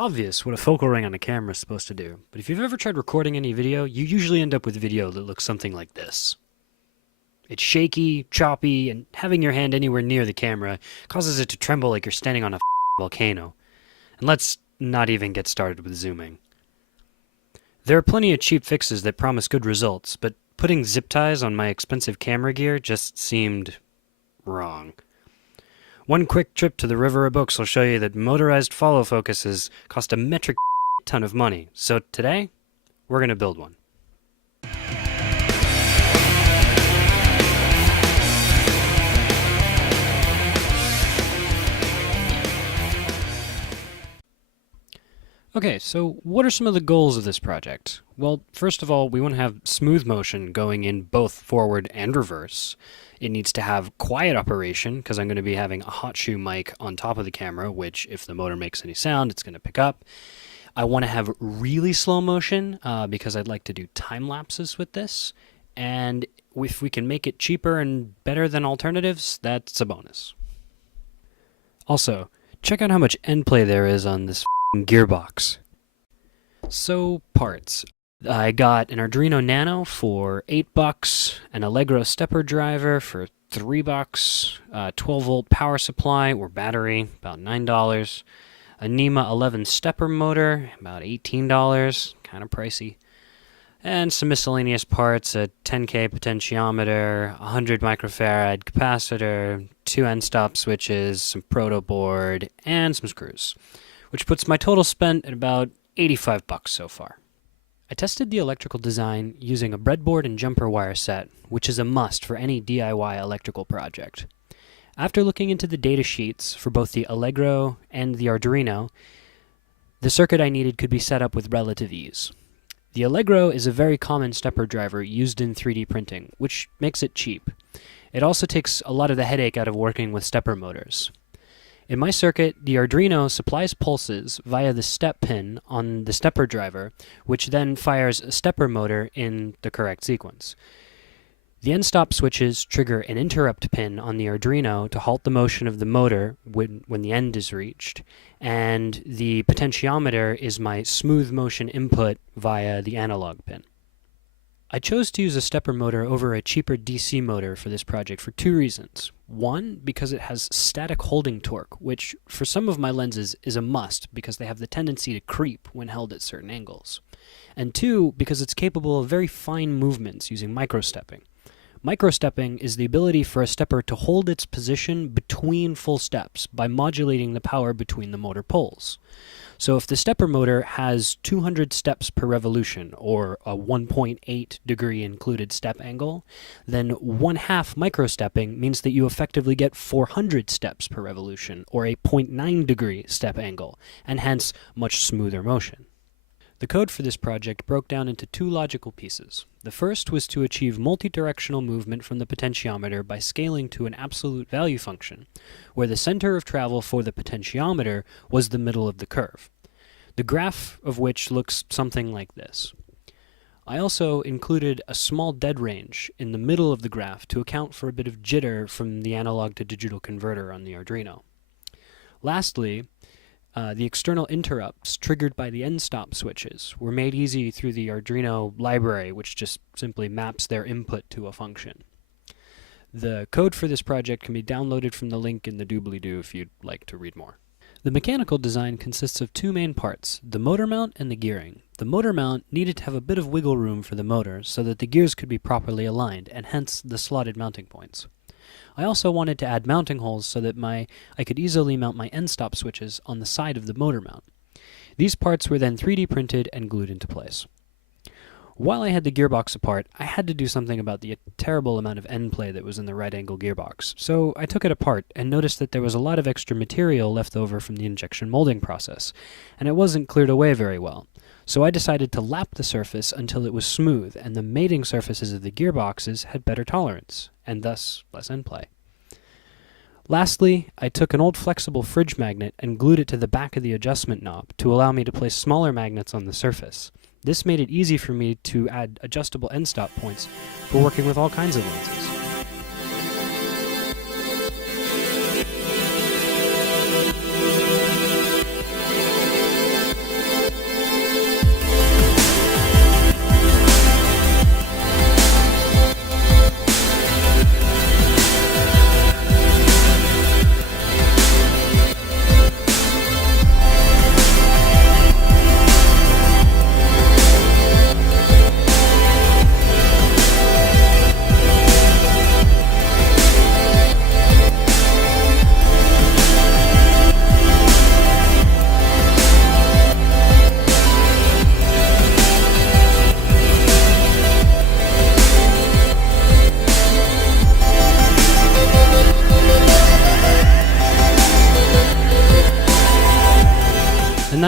obvious what a focal ring on a camera is supposed to do, but if you've ever tried recording any video, you usually end up with video that looks something like this. It's shaky, choppy, and having your hand anywhere near the camera causes it to tremble like you're standing on a volcano. And let's not even get started with zooming. There are plenty of cheap fixes that promise good results, but putting zip ties on my expensive camera gear just seemed wrong. One quick trip to the River of Books will show you that motorized follow focuses cost a metric ton of money. So today, we're going to build one. Okay, so what are some of the goals of this project? Well, first of all, we want to have smooth motion going in both forward and reverse. It needs to have quiet operation, because I'm going to be having a hot shoe mic on top of the camera, which if the motor makes any sound, it's going to pick up. I want to have really slow motion, because I'd like to do time lapses with this. And if we can make it cheaper and better than alternatives, that's a bonus. Also, check out how much end play there is on this gearbox. So, parts. I got an Arduino Nano for $8, an Allegro stepper driver for $3, a 12-volt power supply or battery, about $9, a NEMA 11 stepper motor, about $18, kind of pricey, and some miscellaneous parts, a 10K potentiometer, a 100 microfarad capacitor, 2 end-stop switches, some proto board, and some screws, which puts my total spent at about $85 so far. I tested the electrical design using a breadboard and jumper wire set, which is a must for any DIY electrical project. After looking into the data sheets for both the Allegro and the Arduino, the circuit I needed could be set up with relative ease. The Allegro is a very common stepper driver used in 3D printing, which makes it cheap. It also takes a lot of the headache out of working with stepper motors. In my circuit, the Arduino supplies pulses via the step pin on the stepper driver, which then fires a stepper motor in the correct sequence. The end-stop switches trigger an interrupt pin on the Arduino to halt the motion of the motor when the end is reached, and the potentiometer is my smooth motion input via the analog pin. I chose to use a stepper motor over a cheaper DC motor for this project for 2 reasons. One, because it has static holding torque, which for some of my lenses is a must because they have the tendency to creep when held at certain angles. And 2, because it's capable of very fine movements using microstepping. Microstepping is the ability for a stepper to hold its position between full steps by modulating the power between the motor poles. So if the stepper motor has 200 steps per revolution, or a 1.8 degree included step angle, then 1/2 microstepping means that you effectively get 400 steps per revolution, or a 0.9 degree step angle, and hence much smoother motion. The code for this project broke down into 2 logical pieces. The first was to achieve multi-directional movement from the potentiometer by scaling to an absolute value function, where the center of travel for the potentiometer was the middle of the curve, the graph of which looks something like this. I also included a small dead range in the middle of the graph to account for a bit of jitter from the analog to digital converter on the Arduino. Lastly, the external interrupts triggered by the end-stop switches were made easy through the Arduino library, which just simply maps their input to a function. The code for this project can be downloaded from the link in the doobly-doo if you'd like to read more. The mechanical design consists of 2 main parts, the motor mount and the gearing. The motor mount needed to have a bit of wiggle room for the motor so that the gears could be properly aligned, and hence the slotted mounting points. I also wanted to add mounting holes so that I could easily mount my end-stop switches on the side of the motor mount. These parts were then 3D printed and glued into place. While I had the gearbox apart, I had to do something about the terrible amount of end play that was in the right-angle gearbox, so I took it apart and noticed that there was a lot of extra material left over from the injection molding process, and it wasn't cleared away very well. So I decided to lap the surface until it was smooth, and the mating surfaces of the gearboxes had better tolerance, and thus less end play. Lastly, I took an old flexible fridge magnet and glued it to the back of the adjustment knob to allow me to place smaller magnets on the surface. This made it easy for me to add adjustable end stop points for working with all kinds of lenses.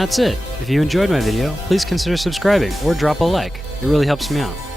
that's it. If you enjoyed my video, please consider subscribing or drop a like. It really helps me out.